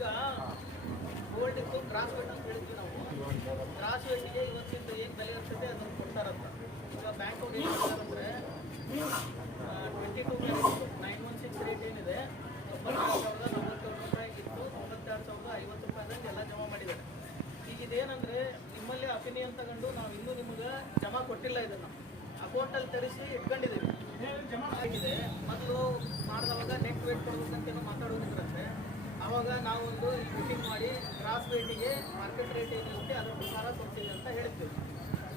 ಈಗ ಗೋಲ್ಡ್ ಇತ್ತು cross wait ಅಂತ ಹೇಳ್ತೀವಿ ನಾವು. ಕ್ರಾಸ್ ವೇಟಿಗೆ ಇವತ್ತಿಂದ ಏನು ಬೆಲೆ ಇರ್ತದೆ ಅದನ್ನು ಕೊಡ್ತಾರಂತ. ಈಗ ಬ್ಯಾಂಕ್ ಅವ್ರು ಏನು ಮಾಡ್ತಾರಂದ್ರೆ twenty two nine one six rate ಏನಿದೆ ತೊಂಬತ್ತಾರು ಸಾವಿರದ ನಲವತ್ತೇಳು ರೂಪಾಯಿಗಿತ್ತು ತೊಂಬತ್ತಾರು ಸಾವಿರದ ಐವತ್ತು ರೂಪಾಯಿದಂಗೆ ಎಲ್ಲ ಜಮಾ ಮಾಡಿದ್ದಾರೆ. ಈಗ ಇದೇನಂದ್ರೆ, ನಿಮ್ಮಲ್ಲಿ ಅಪಿನಿಯನ್ ತಗೊಂಡು ನಾವು ಇನ್ನೂ ನಿಮಗೆ ಜಮಾ ಕೊಟ್ಟಿಲ್ಲ ಇದನ್ನು. ಅಕೌಂಟಲ್ಲಿ ತರಿಸಿ ಇಟ್ಕೊಂಡಿದ್ದೀವಿ. ಜಮಾ ಆಗಿದೆ. ಮೊದಲು ಮಾಡಿದವಾಗ ನೆಟ್ ವೇಟ್ ಕೊಡ್ಬೇಕಂತ ಏನೋ ಮಾತಾಡೋದಿದ್ರಂತೆ ಆವಾಗ ನಾವೊಂದು ಮೀಟಿಂಗ್ ಮಾಡಿ ಕ್ರಾಸ್ ವೇಟಿಗೆ ಮಾರ್ಕೆಟ್ ರೇಟ್ ಏನಿರುತ್ತೆ ಅದರ ಪ್ರಕಾರ ಕೊಡ್ತೀವಿ ಅಂತ ಹೇಳ್ತೀವಿ.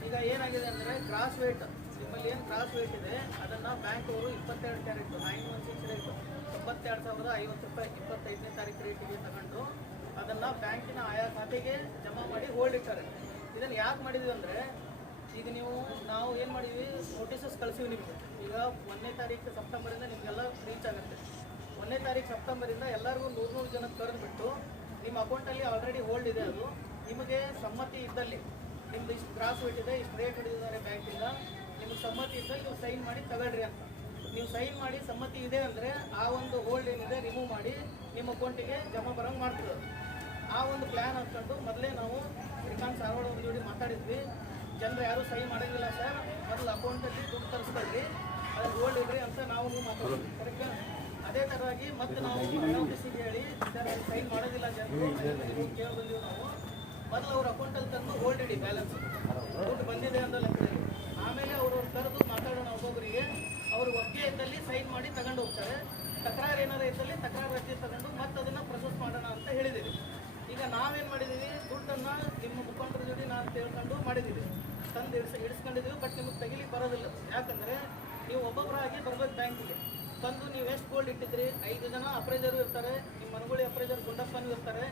ಈಗ ಏನಾಗಿದೆ ಅಂದರೆ ಕ್ರಾಸ್ ವೇಟ್ ನಿಮ್ಮಲ್ಲಿ ಏನು ಕ್ರಾಸ್ ವೇಟ್ ಇದೆ, ಅದನ್ನು ಬ್ಯಾಂಕ್ ಅವರು ಇಪ್ಪತ್ತೆರಡು carat nine one six rate ತೊಂಬತ್ತೆರಡು ಸಾವಿರದ ಐವತ್ತು ರೂಪಾಯಿ, ಇಪ್ಪತ್ತೈದನೇ ತಾರೀಕು ರೇಟಿಗೆ ತಗೊಂಡು ಅದನ್ನು ಬ್ಯಾಂಕಿನ ಆಯಾ ಖಾತೆಗೆ ಜಮಾ ಮಾಡಿ ಹೋಲ್ಡ್ ಇಟ್ಟಾರೆ ಇದನ್ನು ಯಾಕೆ ಮಾಡಿದ್ವಿ ಅಂದರೆ, ಈಗ ನೀವು, ನಾವು ಏನು ಮಾಡಿದ್ವಿ ನೋಟಿಸಸ್ ಕಳಿಸಿವಿ ನಿಮಗೆ. ಈಗ ಒಂದನೇ ತಾರೀಕು ಸೆಪ್ಟೆಂಬರಿಂದ ನಿಮಗೆಲ್ಲ ರೀಚ್ ಆಗುತ್ತೆ. ಒಂದನೇ ತಾರೀಕು ಸೆಪ್ಟೆಂಬರಿಂದ ಎಲ್ಲರಿಗೂ ನೂರು ನೂರು ಜನಕ್ಕೆ ಕರೆದುಬಿಟ್ಟು ನಿಮ್ಮ ಅಕೌಂಟಲ್ಲಿ ಆಲ್ರೆಡಿ ಹೋಲ್ಡ್ ಇದೆ ಅದು. ನಿಮಗೆ ಸಮ್ಮತಿ ಇದ್ದಲ್ಲಿ, ನಿಮ್ದು ಇಷ್ಟು ಕ್ರಾಸ್ ಇದೆ ಇಷ್ಟು ರೇಟ್ ಹಿಡಿದಿದ್ದಾರೆ ಬ್ಯಾಂಕಿಂದ ನಿಮ್ಗೆ ಸಮ್ಮತಿ ಇದ್ದಲ್ಲಿ ನೀವು ಸೈನ್ ಮಾಡಿ ತಗೊಳ್ರಿ ಅಂತ. ನೀವು ಸೈನ್ ಮಾಡಿ ಸಮ್ಮತಿ ಇದೆ ಅಂದರೆ ಆ ಒಂದು ಹೋಲ್ಡ್ ಏನಿದೆ ರಿಮೂವ್ ಮಾಡಿ ನಿಮ್ಮ ಅಕೌಂಟಿಗೆ ಜಮಾ ಬರೋಂಗೆ ಮಾಡ್ತೀವಿ. ಆ ಒಂದು ಪ್ಲ್ಯಾನ್ ಹಾಕ್ಕೊಂಡು ಮೊದಲೇ ನಾವು ಶ್ರೀಕಾಂತ್ ಸಾರವಾಡ ಅವ್ರ ಜೋಡಿ ಮಾತಾಡಿದ್ವಿ. ಜನರು ಯಾರೂ ಸಹಿ ಮಾಡೋಂಗಿಲ್ಲ ಸರ್ ಮೊದಲು ಅಕೌಂಟಲ್ಲಿ ದುಡ್ಡು ತರಿಸ್ಕೊಳ್ರಿ ಅದು ಗೋಲ್ಡ್ ಇಡ್ರಿ ಅಂತ ನಾವು ಮಾತಾಡ್ತೀವಿ. ಕರೆಕ್ಟಾ ಅದೇ ತರವಾಗಿ ಮತ್ತೆ ನಾವು ಆಫೀಸಿಗೆ ಹೇಳಿ ಸೈನ್ ಮಾಡೋದಿಲ್ಲ ಜನರು ನೀವು ನಾವು. ಮೊದಲು ಅವ್ರ ಅಕೌಂಟಲ್ಲಿ ತಂದು ಹೋಲ್ಡ್ ಇಡಿ ಬ್ಯಾಲೆನ್ಸ್ ದುಡ್ಡು ಬಂದಿದೆ ಅಂತ ಲೆಕ್ಕದಲ್ಲಿ. ಆಮೇಲೆ ಅವರು ಕರೆದು ಮಾತಾಡೋಣ ಒಬ್ಬೊಬ್ಬರಿಗೆ ಅವರು ಒಪ್ಪಿಗೆ ಇದ್ದಲ್ಲಿ ಸೈನ್ ಮಾಡಿ ತಗೊಂಡು ಹೋಗ್ತಾರೆ. ತಕರಾರು ಏನಾರು ಇದ್ದಲ್ಲಿ ತಕರಾರು ಅರ್ಜಿ ತಗೊಂಡು ಮತ್ತೆ ಅದನ್ನು ಪ್ರೊಸೆಸ್ ಮಾಡೋಣ ಅಂತ ಹೇಳಿದ್ದೀವಿ ಈಗ ನಾವೇನು ಮಾಡಿದ್ದೀವಿ ದುಡ್ಡನ್ನು ನಿಮ್ಮ ಮುಖಂಡರ ಜೊತೆ ನಾನು ತಿಳ್ಕೊಂಡು ಮಾಡಿದ್ದೀವಿ ತಂದು ಇಡ್ಸ್ ಇಡಿಸ್ಕೊಂಡಿದ್ದೀವಿ ಬಟ್ ನಿಮಗೆ ತೆಗಿಲಿಕ್ಕೆ ಬರೋದಿಲ್ಲ. ಯಾಕಂದರೆ ನೀವು ಒಬ್ಬೊಬ್ಬರಾಗಿ ಬರ್ಬೇಕು ಬ್ಯಾಂಕಿಗೆ. ಬಂದು ನೀವು ಎಷ್ಟು ಗೋಲ್ಡ್ ಇಟ್ಟಿದ್ರಿ, ಐದು ಜನ ಅಪ್ರೈಸರು ಇರ್ತಾರೆ ನಿಮ್ಮ ಮನಗುಳಿ ಅಪ್ರೈಜರ್ ಗುಂಡಪ್ಪನೂ ಇರ್ತಾರೆ,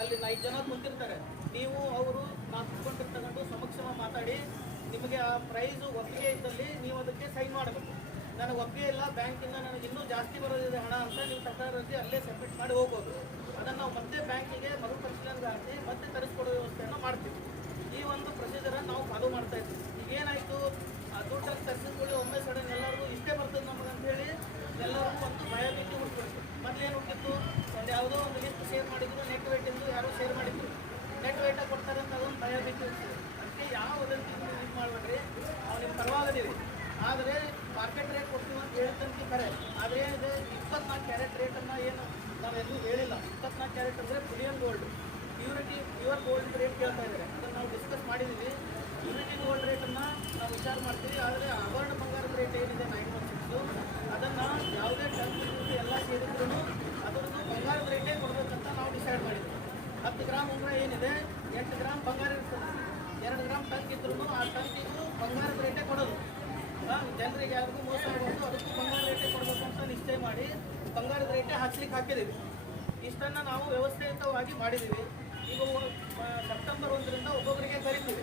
ಅಲ್ಲಿ ಐದು ಜನ ಕುಂತಿರ್ತಾರೆ. ನೀವು ಅವರು ನಾವು ಕುತ್ಕೊಂಡಿರ್ತಕ್ಕಂಥ ಸಮಕ್ಷಮ ಮಾತಾಡಿ, ನಿಮಗೆ ಆ ಪ್ರೈಸು ಒಪ್ಪಿಗೆ ಇದ್ದಲ್ಲಿ ನೀವು ಅದಕ್ಕೆ ಸೈನ್ ಮಾಡಬೇಕು. ನನಗೆ ಒಪ್ಪಿಗೆ ಇಲ್ಲ ಬ್ಯಾಂಕಿಂದ ನನಗೆ ಇನ್ನೂ ಜಾಸ್ತಿ ಬರೋದಿದೆ ಹಣ ಅಂತ ನೀವು ಅರ್ಜಿ ಅಲ್ಲೇ ಸಬ್ಮಿಟ್ ಮಾಡಿ ಹೋಗ್ಬೋದು. ಅದನ್ನು ನಾವು ಮತ್ತೆ ಬ್ಯಾಂಕಿಗೆ ಮರುಪರಿಶೀಲನೆ ಹಾಕಿ ಮತ್ತೆ ತರಿಸ್ಕೊಡೋ ವ್ಯವಸ್ಥೆಯನ್ನು ಮಾಡ್ತೀವಿ. ಈ ಒಂದು ಪ್ರೊಸೀಜರ್ ನಾವು ಫಾಲೋ ಮಾಡ್ತಾ ಇದ್ದೀವಿ. ಈಗೇನಾಯಿತು, ಆ ದುಡ್ಡಲ್ಲಿ ತರಿಸಿದ್ಕೊಳ್ಳಿ ಒಮ್ಮೆ ಸಡನ್ ಎಲ್ಲರಿಗೂ ಇಷ್ಟೇ ಬರ್ತದೆ ನಮಗಂತ ಅಂತೇಳಿ ಎಲ್ಲರಿಗೂ ಒಂದು ಭಯ ಬಿಟ್ಟು ಹುಟ್ಬಿಡ್ತು ಮೊದಲೇನು ಹುಟ್ಟಿತ್ತು? ಒಂದು ಯಾವುದೋ ಒಂದು ಲಿಸ್ಟ್ ಶೇರ್ ಮಾಡಿದ್ರು ನೆಟ್ ವೇಟಿಂದು ಯಾರೋ ಶೇರ್ ಮಾಡಿದ್ರು. ನೆಟ್ ವೇಟ ಕೊಡ್ತಾರೆ ಅಂತ ಅದೊಂದು ಭಯ ಬಿಟ್ಟು ಅದಕ್ಕೆ ಯಾವ ಇದು ಮಾಡಬೇಡ್ರಿ? ಅವ್ನಿಗೆ ಪರವಾಗಿದ್ದೀವಿ. ಆದರೆ ಮಾರ್ಕೆಟ್ ರೇಟ್ ಕೊಡ್ತೀವಿ ಅಂತ ಹೇಳ್ತಂತ ಕರೆ. ಆದರೆ ಏನಿದೆ ಇಪ್ಪತ್ನಾಲ್ಕು ಕ್ಯಾರೆಟ್ ರೇಟನ್ನು ಏನು ನಾವೆಲ್ಲೂ ಹೇಳಿಲ್ಲ. ಇಪ್ಪತ್ನಾಲ್ಕು ಕ್ಯಾರೆಟ್ ಅಂದರೆ ಪ್ರಿಯರ್ gold purity pure gold rate ಕೇಳ್ತಾ ಇದ್ದಾರೆ. ಅದನ್ನು ನಾವು ಡಿಸ್ಕಸ್ ಮಾಡಿದ್ದೀವಿ ಪ್ಯೂರಿಟಿ ಗೋಲ್ಡ್ ರೇಟನ್ನು ನಾವು ವಿಚಾರ ಮಾಡ್ತೀವಿ. ಆದರೆ ಆಭರಣ ಬಂಗಾರದ ರೇಟ್ ಏನಿದೆ? ನೈನ್ ಒನ್ ಸಿಕ್ಸು ಅದನ್ನು ಯಾವುದೇ ಟನ್ ಎಲ್ಲ ಸೇರಿದ್ರು ಅದರದ್ದು ಬಂಗಾರದ ರೇಟೇ ಕೊಡಬೇಕಂತ ನಾವು ಡಿಸೈಡ್ ಮಾಡಿದ್ವಿ. ಹತ್ತು ಗ್ರಾಮ್ ಉಂಗ್ರ ಏನಿದೆ? ಎಂಟು ಗ್ರಾಮ್ ಬಂಗಾರ ಇರ್ತದೆ. ಎರಡು ಗ್ರಾಮ್ ಟಂಕ್ ಇದ್ರು ಆ ಟಂಕಿಗೂ ಬಂಗಾರದ ರೇಟೇ ಕೊಡೋದು. ಜನರಿಗೆ ಯಾರಿಗೂ ಮೋಸ ಮಾಡೋದು ಅದಕ್ಕೂ ಬಂಗಾರ ರೇಟೇ ಕೊಡಬೇಕು ಅಂತ ನಿಶ್ಚಯ ಮಾಡಿ ಬಂಗಾರದ ರೇಟೇ ಹಾಕ್ಲಿಕ್ಕೆ ಹಾಕಿದ್ದೀವಿ ಇಷ್ಟನ್ನು ನಾವು ವ್ಯವಸ್ಥಿತವಾಗಿ ಮಾಡಿದ್ದೀವಿ ಈಗ ಸೆಪ್ಟೆಂಬರ್ ಒಂದರಿಂದ ಒಬ್ಬೊಬ್ಬರಿಗೆ ಕರಿತೀವಿ.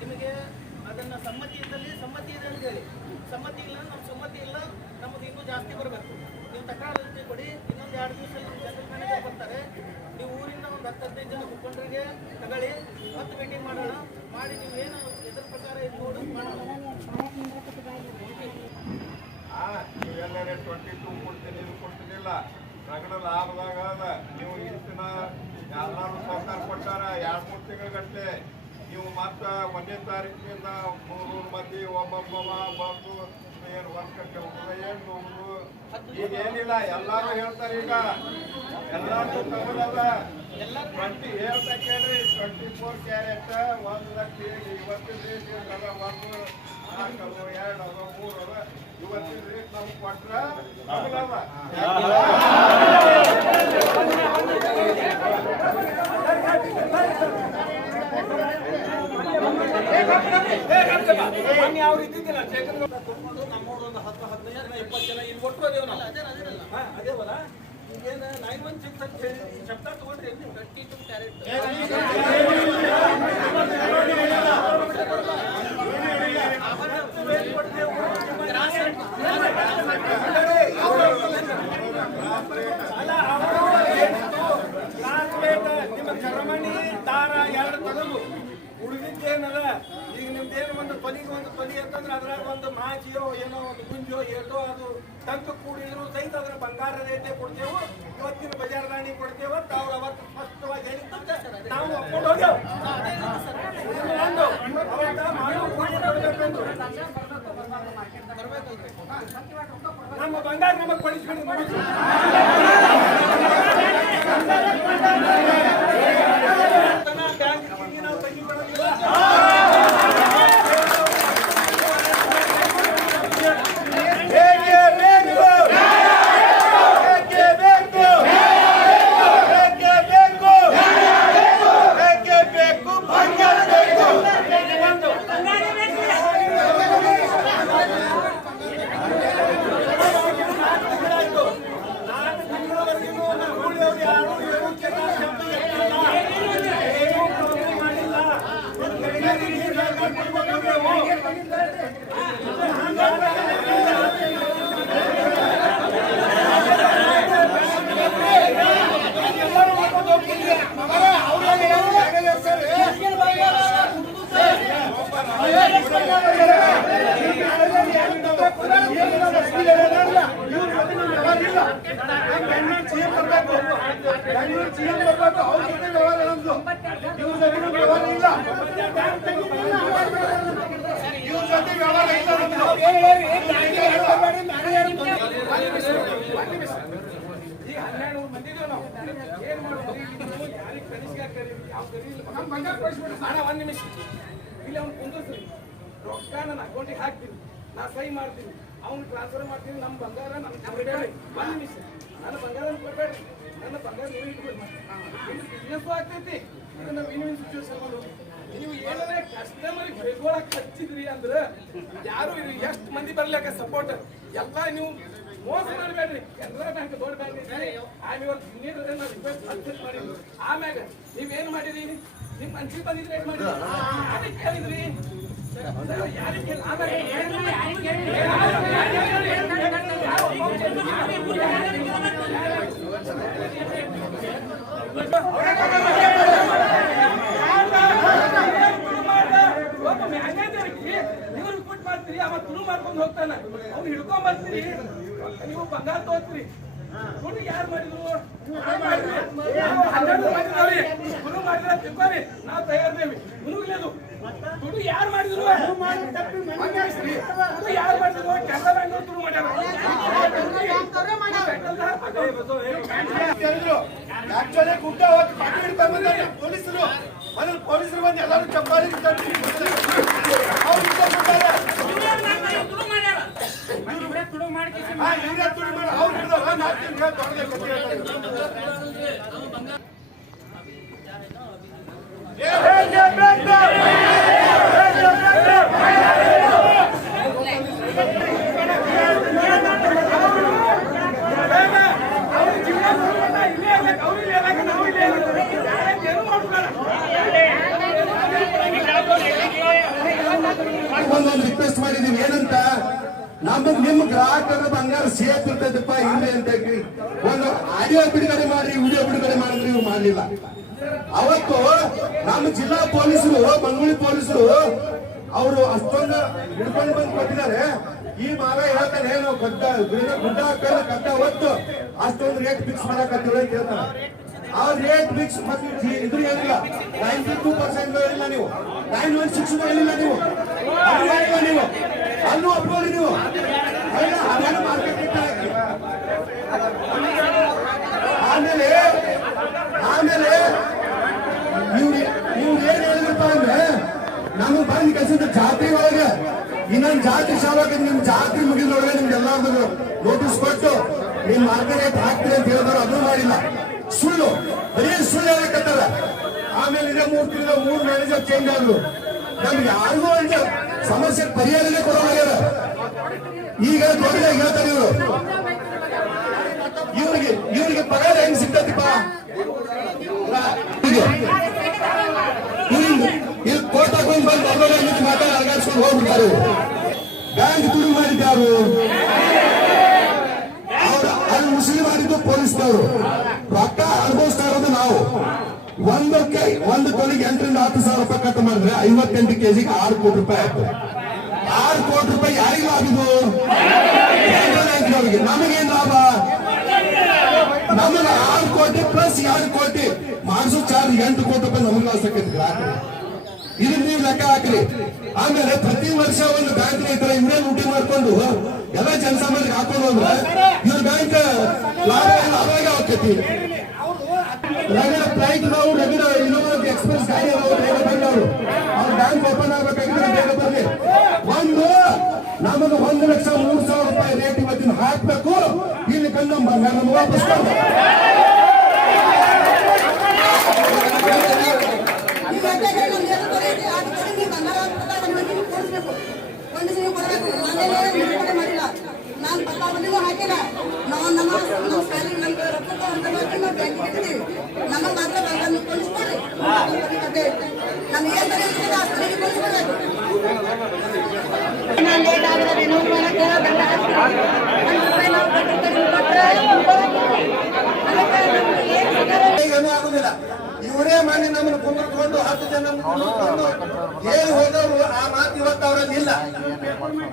ನಿಮಗೆ ಅದನ್ನು ಸಮ್ಮತಿ ಇದ್ದಲ್ಲಿ ಸಮ್ಮತಿ ಇದೆ ಅಂತ ಹೇಳಿ. ಸಮ್ಮತಿ ಇಲ್ಲ ನಮ್ಮ ಸಮ್ಮತಿ ಇಲ್ಲ. ಜಾಸ್ತಿ ಬರಬೇಕು. ನೀವು ತಕರಾರು ಕೊಡಿ, ಇನ್ನೊಂದು ಎರಡು ದಿವಸ ಜನರಲ್ ಮ್ಯಾನೇಜರ್ ಬರ್ತಾರೆ. ನೀವು ಊರಿಂದ ಒಂದು ಹತ್ತು ಹದಿನೈದು ಜನ ಮುಖಂಡರಿಗೆ ತಗೊಳ್ಳಿ, ಹತ್ತು ಮೀಟಿಂಗ್ ಮಾಡೋಣ. ಮಾಡಿ ನೀವು ಏನು ಇದ್ರ ಪ್ರಕಾರ ಇದು ನೋಡಿ, ಮಾಡೋಣ. ನೀವೆಲ್ಲರೇ ಟ್ವೆಂಟಿ ಟೂ ಕೊಡ್ತೀನಿ ನೀವು ಕೊಡ್ತಿದ್ದಿಲ್ಲ ರಗಡ ಲಾಭದಾಗ ನೀವು ಇಷ್ಟಿನ ಎಲ್ಲರೂ ಸರ್ಕಾರ ಕೊಟ್ಟಾರ, ಎರಡು ಮೂರು ತಿಂಗಳ ಗಂಟೆ ನೀವು ಮತ್ತೆ ಒಂದನೇ ತಾರೀಕಿನಿಂದ ಮೂರು, ಮಂದಿ ಒಬ್ಬೊಬ್ಬ ಬಂದು ಏನು ವರ್ಷಕ್ಕೆ ಹೋಗುದು ಈಗ ಏನಿಲ್ಲ, ಎಲ್ಲರೂ ಹೇಳ್ತಾರೆ ಈಗ. ಎಲ್ಲರೂ ತಗೊಳ್ಳದ ಟ್ವೆಂಟಿ ಹೇಳ್ತಾ ಕೇಳ್ರಿ ಟ್ವೆಂಟಿ ಫೋರ್ ಕ್ಯಾರೆಟ್ ಒಂದು ಲಕ್ಷ ಇವತ್ತಿನ ರೇಟ್ ಇರ್ತದ ಒಂದು ನಾಲ್ಕು ಎರಡು ಅದ ಮೂರು ಅದ ಇವತ್ತಿನ ರೇಟ್ ನಮ್ಗೆ ಕೊಟ್ರ ತಗೊಳ್ಳದ ಕೊಟ್ಕೊಂಡು ನಮ್ಮವ್ರು ಒಂದು ಹತ್ತು ಹದಿನೈದು ಜನ ಇಪ್ಪತ್ತು ಜನ ಇಲ್ಲಿ ಕೊಟ್ಟರು ಅದೇವ ನಾವು ಅದೇ ಅದೇನಲ್ಲ ಅದೇವಲ್ಲ ಈಗೇನು ನೈನ್ ಒನ್ ಸಿಕ್ಸ್ ಅಂತ ಹೇಳಿ ಶಬ್ದ ತಗೊಂಡ್ರಿ ನೀವು ಟ್ವೆಂಟಿ ಟು ಕ್ಯಾರೆಟ್ ನಿಮ್ಮ ಕರಮಣಿ ದಾರ ಎರಡು ತಗೊಂಡು ಉಳಿದಿದ್ದೇನದ ಈಗ ನಿಮ್ದೇನು ಒಂದು ತೊಲಿಗೆ ಒಂದು ಅಂತಂದ್ರೆ ಅದ್ರಾಗ ಒಂದು ಮಾಚಿಯೋ ಏನೋ ಒಂದು ಗುಂಜೋ ಏಟೋ ಅದು ತಂತು ಕೂಡಿದ್ರು ರೇಟೇ ಕೊಡ್ತೇವೆ ಇವತ್ತಿನ ಬಜಾರ್ ದಾಣಿ ಕೊಡ್ತೇವೆ ಇಲ್ಲ ಅವ್ನು ಕುಂದ್ರಿಸ್ರಿ ರೊಕ್ಕ ನನ್ನ ಅಕೌಂಟಿಗೆ ಹಾಕ್ತೀನಿ ನಾ ಸಹಿ ಮಾಡ್ತೀನಿ ಅವ್ನು ಟ್ರಾನ್ಸ್ಫರ್ ಮಾಡ್ತೀನಿ ನಮ್ಮ ಬಂಗಾರ ನಮ್ಗೆ ಕೊಡಬೇಡ್ರಿ ಒಂದ್ ನಿಮಿಷ ನನ್ನ ಬಂಗಾರ ಕೊಡಬೇಡ್ರಿ ನನ್ನ ಬಂಗಾರ ನೀವು ಬಿಸ್ನೆಸ್ ಆಗ್ತೈತಿ. ಇದನ್ನ ವಿನ್ ಸಿಚುವೇಶನ್ ಮಾಡೋದು ನೀವು ಏನಾದ್ರೆ ಕಸ್ಟಮರ್ ಹೊಯ್ಕೊಳಕ್ ಹಚ್ಚಿದ್ರಿ ಅಂದ್ರೆ ಯಾರು ಎಷ್ಟು ಮಂದಿ ಬರ್ಲಿಕ್ಕೆ ಸಪೋರ್ಟ್ ಎಲ್ಲ ನೀವು ಮೋಸ ಮಾಡಬೇಡ್ರಿ. ಕೆನರಾ ಬ್ಯಾಂಕ್ ದೊಡ್ಡ ಬ್ಯಾಂಕ್ ಐತಿ. ಆಮೇಲೆ ನಾವು ರಿಕ್ವೆಸ್ಟ್ ಅಕ್ಸೆಪ್ಟ್ ಮಾಡಿದ್ವಿ. ಆಮ್ಯಾಗ ನೀವೇನು ಮಾಡಿರಿ? ನಿಮ್ಮ ಮನ್ಸಿಗೆ ಬಂದಿದ್ರೆ ಏನ್ ಮಾಡಿದ್ರಿ ಯಾರಿಗೆ ಕೇಳಿದ್ರಿ? ಯಾರಿಗೆ ಕೇಳಿ ಆಮ್ಯಾಗ ಅವ್ನು ಹಿಡ್ಕೊಂಡ್ ಬರ್ತೀರಿ ನೀವು ಬಂಗಾರ ತಗೋತೀರಿ ಗುರು ಯಾರು ಮಾಡಿದ್ರು? ತುಳು ಮಾಡಿದ್ರೆ ತಿಳ್ಕೊರಿ. ನಾವು ತಯಾರಿದ್ದೇವೆ. ಮುನುಗ್ಲೇದು ತುಳು ಯಾರು ಮಾಡಿದ್ರು. ತುಳು ಯಾರು ಮಾಡಿದ್ರು? ಕೆನರಾ ಬ್ಯಾಂಕ್ ತುಳು ಮಾಡ್ಯಾರ. ಆಕ್ಚುಲಿ ಗುಡ್ಡ ಹೋಗಿ ಪಾಟಿ ಹಿಡ್ಕೊಂಡ್ ಬಂದ್ರೆ ಪೊಲೀಸರು ಅದ್ರ ಪೊಲೀಸರು ಬಂದು ಎಲ್ಲರೂ ಹಿಡ್ಕೊಂಡು ಅವ್ರು ಹಿಡ್ಕೊಂಡ್ ಇವ್ರೇ ನಾನ್ ತಿರ್ಗಾ ದೊಡ್ಡದೇ ಕಥೆ ಹೇಳ್ತಾ ಇದ್ದೀನಿ. ಅವ್ರ ಜೀವನ ಇಲ್ಲೇ ಇರ್ಬೇಕು, ಅವ್ರು ಇಲ್ಲೇ ಇರ್ಬೇಕು, ನಾವು ಇಲ್ಲೇ ಇರ್ಬೇಕು. ಯಾರೇನು ಮಾಡ್ಬೇಡ. ಒಂದೊಂದು ರಿಕ್ವೆಸ್ಟ್ ಮಾಡಿದೀವಿ ಏನಂತ ನಮ್ಮ ನಿಮ್ ಗ್ರಾಹಕರ ಬಂಗಾರ ಸೇಫ್ ಇರ್ತದಪ್ಪ ಇಲ್ಲಿ ಅಂತ ಹೇಳಿ ಒಂದು ಆಡಿಯೋ ಬಿಡುಗಡೆ ಮಾಡ್ರಿ, ವಿಡಿಯೋ ಬಿಡುಗಡೆ ಮಾಡಿದ್ರಿ ಇವು ಮಾಡಲಿಲ್ಲ. ಅವತ್ತು ನಮ್ಮ ಜಿಲ್ಲಾ ಪೊಲೀಸರು, ಮಂಗಳೂರು ಪೊಲೀಸರು, ಅವರು ಅಷ್ಟೊಂದು ಹಿಡ್ಕೊಂಡು ಬಂದು ಕೊಟ್ಟಿದ್ದಾರೆ. ಈ ಮಾರ ಹೇಳ್ತಾನೆ ಏನು ಗಡ್ಡ, ಗುಡ್ಡ ಹಾಕೊಂಡು ಕದ್ದ ಹೊತ್ತು ಅಷ್ಟೊಂದು ರೇಟ್ ಫಿಕ್ಸ್ ಮಾಡಕ್ ಅಂತ ಹೇಳ್ತಾರೆ. ಆ ರೇಟ್ ಫಿಕ್ಸ್ ಮತ್ತೆ ಇದ್ರ ಏನಿಲ್ಲ ನೈಂಟಿ ಟೂ ಪರ್ಸೆಂಟ್ ಇಲ್ಲ ನೀವು. ನೈನ್ ಒನ್ ಸಿಕ್ಸ್ ಹೇಳಿಲ್ಲ ನೀವು ಅದು ಹೇಳಿಲ್ಲ ನೀವು ಅಲ್ಲೂ ಒಪ್ಕೊಳ್ಳಿ ನೀವು ಅಲ್ಲ, ಅದನ್ನು ಮಾರ್ಕೆಟ್ ಹಾಕಿ ಆಮೇಲೆ ಆಮೇಲೆ ಇವ್ರು ಇವ್ರು ಏನ್ ಹೇಳಿದ್ರಪ್ಪ ಅಂದ್ರೆ ನಮಗೆ ಬಂದ್ ಕೆಲಸದ ಜಾತ್ರೆ ಒಳಗೆ ಇನ್ನೊಂದು ಜಾತ್ರೆ ಶಾಲಾಗ ನಿಮ್ ಜಾತಿ ಮುಗಿದ್ರೊಳಗೆ ನಿಮ್ಗೆ ಎಲ್ಲಾರ್ದು ನೋಟಿಸ್ ಕೊಟ್ಟು ನಿಮ್ ಮಾರ್ಕೆಟ್ ರೇಟ್ ಹಾಕ್ತೀರಿ ಅಂತ ಹೇಳಿದ್ರು ಅದು ಮಾಡಿಲ್ಲ. ಸುಳ್ಳು, ಬರೀ ಸುಳ್ಳು ಹೇಳಕತ್ತಾರ ಆಮೇಲೆ ಇದೇ ಮೂರ್ ತಿಂಗಳ, ಮೂರ್ ಮ್ಯಾನೇಜರ್ ಚೇಂಜ್ ಆದ್ರು ನಮ್ಗೆ ಯಾರಿಗೂ ಅಂತ ಸಮಸ್ಯೆ ಪರಿಹಾರನೇ ಕೊಡೋಗ್ಯಾರ ಈಗ ದೊಡ್ಡ ಹೇಳ್ತಾರೆ ಇವರು. ಇವ್ರಿಗೆ ಇವ್ರಿಗೆ ಪಗಾರ ಹೆಂಗ್ ಸಿಗ್ತತಿಪ್ಪ ಇಲ್ಲಿ ಕೋರ್ಟ್ ಹಾಕೊಂಡ್ ಬಂದು ದೊಡ್ಡ ಮಾತಾಡಿ ಅಲಗಾಡ್ಸ್ಕೊಂಡು ಹೋಗ್ಬಿಡ್ತಾರೆ ಬ್ಯಾಂಕ್ ತುಳು ಮಾಡಿದ್ದಾರು ಅಲ್ಲಿ ಮುಸ್ಲಿಂ ಮಾಡಿದ್ದು ಪೊಲೀಸ್ನವರು. ರೊಕ್ಕ ಅನುಭವಿಸ್ತಾ ಇರೋದು ನಾವು. ಒಂದಕ್ಕೆ ಒಂದು ತೊಲಿಗೆ ಎಂಟರಿಂದ ಹತ್ತು ಸಾವಿರ ರೂಪಾಯಿ ಕಟ್ ಮಾಡಿದ್ರೆ ಐವತ್ತೆಂಟು ಕೆಜಿಗೆ ಆರು ಕೋಟಿ ರೂಪಾಯಿ ಆಯ್ತು. ಆರು ಕೋಟಿ ರೂಪಾಯಿ ಯಾರಿಗೆ ಅವ್ರಿಗೆ ನಮಗೇನ್ ಲಾಭ? ನಮಗೆ ಆರು ಕೋಟಿ ಪ್ಲಸ್ ಎರಡು ಕೋಟಿ. ಮಾಡಿಸೋ ಚಾರ್ಜ್ ಎಂಟು ಕೋಟಿ ರೂಪಾಯಿ ನಮಗೆ ಗ್ರಾಹಕರಿಗೆ ಇದನ್ನ ನೀವು ಲೆಕ್ಕ ಹಾಕ್ರಿ. ಆಮೇಲೆ ಪ್ರತಿ ವರ್ಷ ಒಂದು ಬ್ಯಾಂಕ್ ಈ ತರ ಮಾಡ್ಕೊಂಡು ಎಲ್ಲ ಜನಸಾಮಾನ್ಯರಿಗೆ ಹಾಕೊಂಡು ಅಂದ್ರೆ ಇವ್ರ ಬ್ಯಾಂಕ್ ಲಾಭ ಲಾಭ ರಗಡ ಫ್ಲೈಟ್ ನಾವು ರಗಡ ಇನ್ನೊಂದು ಎಕ್ಸ್ಪ್ರೆಸ್ ಗಾಡಿ ಬೇಗ ಬಂದವರು ಅವ್ರ. ಬ್ಯಾಂಕ್ ಓಪನ್ ಆಗ್ಬೇಕಾಗಿದ್ರೆ ಬೇಗ ಬರ್ಲಿ. ಒಂದು, ನಮಗೆ ಒಂದು ಲಕ್ಷ ಮೂರು ಸಾವಿರ ರೂಪಾಯಿ ರೇಟ್ ಇವತ್ತಿನ ಹಾಕ್ಬೇಕು. ಇಲ್ಲಿ ಕಂಡು ನಮ್ಗೆ ವಾಪಸ್ ಕೊಡ್ಬೇಕು ನಾನು ಪಕ್ಕ ಬಂದಿದ್ದು ಹಾಕಿಲ್ಲ ನಾವು ನಮ್ಮ ನಮ್ಮ ಸ್ಯಾಲರಿ ನಮ್ಮ ರೊಕ್ಕ ಅಂತ ಮಾಡಿ ನಾವು ಬ್ಯಾಂಕ್ ಇಟ್ಟಿದ್ದೀವಿ ನಮಗೆ ಮಾತ್ರ ಬಂಗಾರ ಕೊಡಿಸ್ಕೊಡ್ರಿ ನಮ್ಗೆ ಏನು ಬರೀ ಆ ಸರಿಗೆ ಕೊಡಿಸ್ಕೊಡ್ಬೇಕು ನಾನು ಲೇಟ್ ಆಗಿದೆ ರಿನೂವಲ್ ಮಾಡಕ್ಕೆ ಗಂಡ ಒಂದು ರೂಪಾಯಿ ನಾವು ಕಟ್ಟಿರ್ತೀವಿ ಕೊಟ್ಟರೆ ಅದಕ್ಕೆ ನಮ್ಗೆ ಏನು ಸಿಗಲ್ಲ ಏನೂ ಆಗುದಿಲ್ಲ ಇವರೇ ಮನೆ ನಮ್ಮನ್ನು ಕುಂದ್ರಕೊಂಡು ಹತ್ತು ಜನ ಏನ್ ಹೋದವರು ಆ ಮಾತು ಇವತ್ತು ಅವರಲ್ಲಿ ಇಲ್ಲ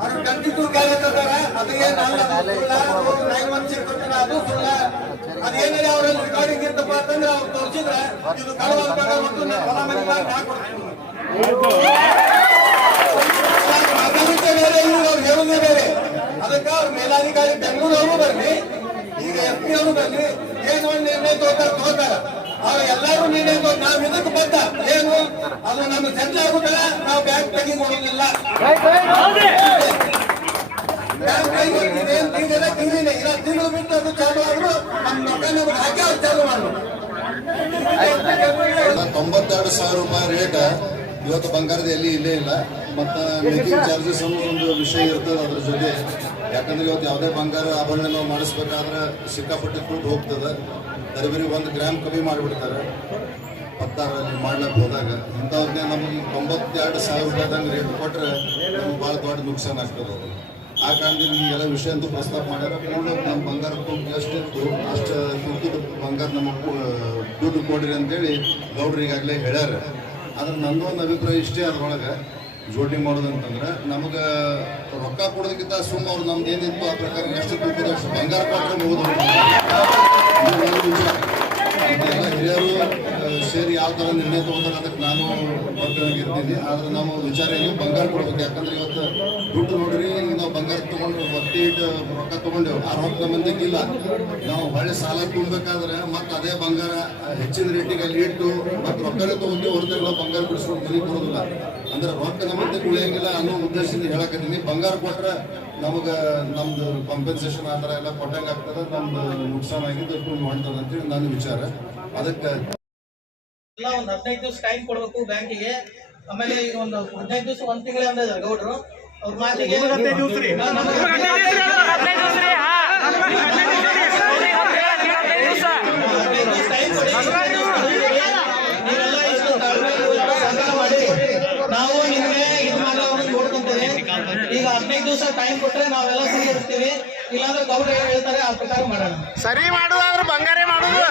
ಅವ್ರು ಕಂಟಿನ್ಯೂ ಕಾರ್ಯಕರ್ತಾರ ಅದು ಏನು ಅದು ಸುಳ್ಳ ಅವ್ರು ನೈನ್ ಅದೇನಿದೆ ಅವರಲ್ಲಿ ರೆಕಾರ್ಡಿಂಗ್ ಇರ್ತಪ್ಪ ಅಂತಂದ್ರೆ ಅವ್ರು ತೋರಿಸಿದ್ರೆ ಇದು ಕಳವಾದ ಮತ್ತು ಮಾಡಿ ಇವ್ರು ಅವ್ರು ಹೇಳೋದೇ ಬೇರೆ. ಅದಕ್ಕೆ ಅವ್ರ ಮೇಲಾಧಿಕಾರಿ ಬೆಂಗಳೂರವರು ಬರ್ಲಿ, ಈಗ ಎಂ ಪಿ ಅವರು ಬರ್ಲಿ, ಏನು ನಿರ್ಣಯ ತಗೋತಾರ ಅವ್ರು ಎಲ್ಲರೂ ತಗೋ ನಾವು ಇದಕ್ಕೆ ಬಂದ ಏನು? ಅದು ನಮ್ಗೆ ಸೆಟ್ಲ್ ಆಗುತ್ತಲ್ಲ ನಾವು ಬ್ಯಾಂಕ್ ತೆಗಿ ಕೊಡೋದಿಲ್ಲ. ಇದೇನು ತಿಂಗಳಿಲ್ಲ ತಿಂಗಳಿಲ್ಲ ಇಲ್ಲ ತಿಂಗಳು ಬಿಟ್ಟು ಅದು ಚಾಲು ಆದ್ರು ನಮ್ಮ ನಮ್ಗೆ ಹಾಕಿ ಅವ್ರು ಚಾಲು ಮಾಡ್ಬೇಕು. ತೊಂಬತ್ತೆರಡು ಸಾವಿರ ರೂಪಾಯಿ ರೇಟ್ ಇವತ್ತು ಬಂಗಾರದ ಎಲ್ಲಿ ಇಲ್ಲೇ ಇಲ್ಲ. ಮತ್ತೆ ಮೇಕಿಂಗ್ ಚಾರ್ಜಸ್ ಅನ್ನೋ ಒಂದು ವಿಷಯ ಇರ್ತದೆ ಅದ್ರ ಜೊತೆ. ಯಾಕಂದ್ರೆ ಇವತ್ತು ಯಾವುದೇ ಬಂಗಾರ ಆಭರಣ ನಾವು ಮಾಡಿಸ್ಬೇಕಾದ್ರೆ ಸಿಕ್ಕಾಪಟ್ಟೆ ದುಡ್ಡು ಹೋಗ್ತದೆ. ಬರೀ ಒಂದು ಗ್ರಾಮ್ ಕಮ್ಮಿ ಮಾಡಿಬಿಡ್ತಾರೆ. ಪತ್ತಾರಲ್ಲಿ ಮಾಡ್ಲಿಕ್ಕೆ ಹೋದಾಗ ಇಂಥವ್ರನ್ನೇ ನಮಗೆ ತೊಂಬತ್ತೆರಡು ಸಾವಿರ ರೂಪಾಯಿದಂಗೆ ರೇಟ್ ಕೊಟ್ಟರೆ ನಮ್ಗೆ ಭಾಳ ದೊಡ್ಡ ನುಕ್ಸಾನ ಆಗ್ತದೆ ಆ ಕಾರಣದಿಂದ ಈಗೆಲ್ಲ ವಿಷಯ ಅಂತೂ ಪ್ರಸ್ತಾಪ ಮಾಡ್ಯಾರ. ಪೂರ್ಣ ನಮ್ಮ ಬಂಗಾರ ಎಷ್ಟಿತ್ತು ಅಷ್ಟು ದುಡ್ಡು ಬಂಗಾರ ನಮಗೆ ದುಡ್ಡು ಕೊಡ್ರಿ ಅಂತೇಳಿ ಗೌಡ್ರು ಈಗಾಗಲೇ ಹೇಳ್ಯಾರ. ಆದ್ರೆ ನಂದು ಒಂದು ಅಭಿಪ್ರಾಯ ಇಷ್ಟೇ ಅದ್ರೊಳಗೆ. ಜೋಡಣೆ ಮಾಡೋದಂತಂದ್ರೆ ನಮಗೆ ರೊಕ್ಕ ಕೊಡೋದಕ್ಕಿಂತ ಸುಮ್ಮ ಅವ್ರು ನಮ್ದು ಏನಿತ್ತು ಆ ಪ್ರಕಾರ ಎಷ್ಟು ದುಡ್ಡು ಅಷ್ಟು ಬಂಗಾರ ವಿಚಾರ. ಇದೆಲ್ಲ ಹಿರಿಯರು ಸೇರಿ ಯಾವ ಥರ ನಿರ್ಣಯ ತಗೋತಾರೆ ಅದಕ್ಕೆ ನಾನು ಬದ್ಧವಾಗಿರ್ತೀನಿ ಆದ್ರೆ ನಮ್ಮ ವಿಚಾರ ಏನು, ಬಂಗಾರ ಕೊಡ್ಬೇಕು. ಯಾಕಂದ್ರೆ ಇವತ್ತು ದುಡ್ಡು ನೋಡ್ರಿ, ನಾವು ಬಂಗಾರ ತೊಗೊಂಡು ಒತ್ತಿ ಇಟ್ಟು ರೊಕ್ಕ ತೊಗೊಂಡೇವು. ಆ ರೊಕ್ಕ ಮಂದಿಗೆ ಇಲ್ಲ. ನಾವು ಹೊಳ್ಳಿ ಸಾಲ ತುಂಬಬೇಕಾದ್ರೆ ಮತ್ತೆ ಅದೇ ಬಂಗಾರ ಹೆಚ್ಚಿನ ರೇಟಿಗೆ ಅಲ್ಲಿ ಇಟ್ಟು ಮತ್ತೆ ರೊಕ್ಕನೇ ತೊಗೊಂಡು ಹೊರತಾಗ ಬಂಗಾರ ಬಿಡಿಸ್ಕೊಂಡು ಮನೆಗೆ ಕೊಡೋದಿಲ್ಲ. ಅಂದ್ರೆ ರೊಕ್ಕ ನಮ್ಮಂತೆ ಉಳಿಯಂಗಿಲ್ಲ ಅನ್ನೋ ಉದ್ದೇಶದಿಂದ ಹೇಳಕತ್ತೀನಿ. ಬಂಗಾರ ಕೊಟ್ರೆ ನಮಗೆ ನಮ್ದು ಕಾಂಪೆನ್ಸೇಷನ್ ಆತರ ಥರ ಎಲ್ಲ ಕೊಟ್ಟಂಗೆ ಆಗ್ತದ ನಮ್ದು ನುಕ್ಸಾನ್ ಆಗಿದ್ದು ಪ್ರೂವ್ ಮಾಡ್ತದೆ ಅಂತೇಳಿ ನನ್ನ ವಿಚಾರ. ಅದಕ್ಕೆ ಎಲ್ಲ ಒಂದು ಹದಿನೈದು ದಿವಸ ಟೈಮ್ ಕೊಡ್ಬೇಕು ಬ್ಯಾಂಕಿಗೆ. ಆಮೇಲೆ ಈಗ ಒಂದು ಹದಿನೈದು ದಿವಸ ಒಂದ್ ತಿಂಗಳೇ ಗೌಡ್ರು. ಅವ್ರ ಮಾತಿಗೆ ಹದಿನೈದು ದಿವಸ ರೀ ಹದಿನೈದು ದಿವಸ ಟೈಮ್ ಕೊಡಿ ನೀವೆಲ್ಲ ಇಷ್ಟು ತಾಳ್ಮೆ ಸಂಧಾನ ಮಾಡಿ ನಾವು ನಿಮ್ಗೆ ಇದು ಮಾಡೋದನ್ನ ನೋಡ್ಕೊಂತೀವಿ ಈಗ ದಿವಸ ಟೈಮ್ ಕೊಟ್ಟರೆ ನಾವೆಲ್ಲ ಸರಿ ಇರ್ತೀವಿ. ಇಲ್ಲಾಂದ್ರೆ ಗೌಡ್ರು ಹೇಳ್ತಾರೆ, ಆ ಪ್ರಕಾರ ಮಾಡೋಣ. ಸರಿ ಮಾಡುದಾದ್ರೆ ಬಂಗಾರೇ ಮಾಡುದು.